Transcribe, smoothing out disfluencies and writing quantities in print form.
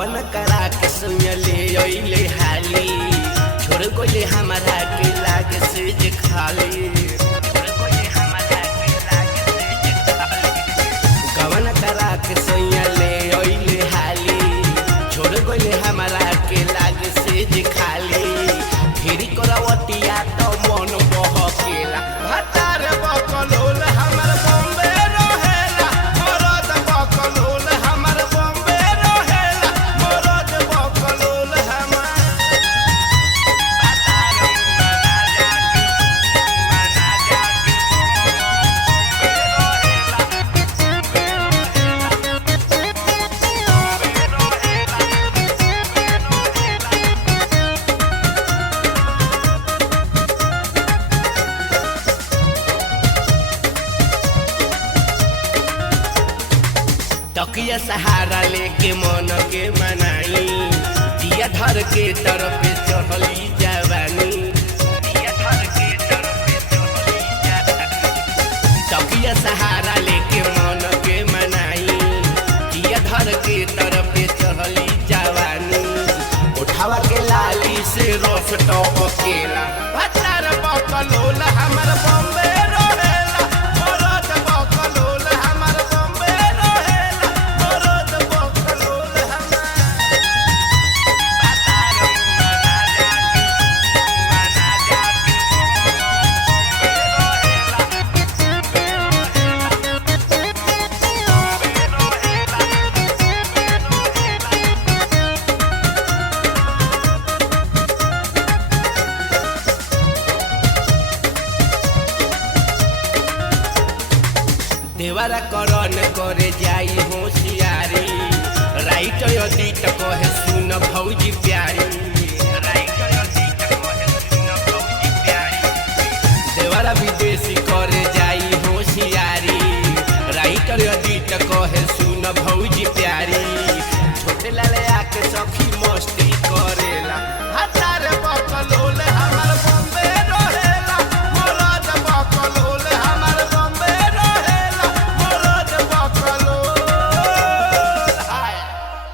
गवन करा के सुनले ओइले हाली छोड़ गोले हमारा के लागे से जे खाली छोड़ गोले हमारा के लागे से जे खाली गवन करा के सुनले ओइले हाली छोड़ गोले हमारा के लागे से जे खाली फिर करवटिया तो मन बहकेला भतार बकलोल हमर बॉम्बे रहेला मरद बकलोल हमर बॉम्बे रहेला मरद बकलोल हमर भतार मना जाके तकिया सहारा लेके मन के मनाई दिया धर के तरफ चढ़ली जवानी दिया धर के तरफ चढ़ली जवानी तकिया सहारा लेके मन के मनाई दिया धर के तरफ चढ़ली जवानी उठावा के लाली से रस टपकेला भतार बकलोल हमर बॉम्बे रहेला मरद बकलोल हमर बॉम्बे रहेला मरद बकलोल हमर भतार मना जाके देवारा करन करे जाई होशियारी राइट यदि त कहे सुन भौजी प्यारी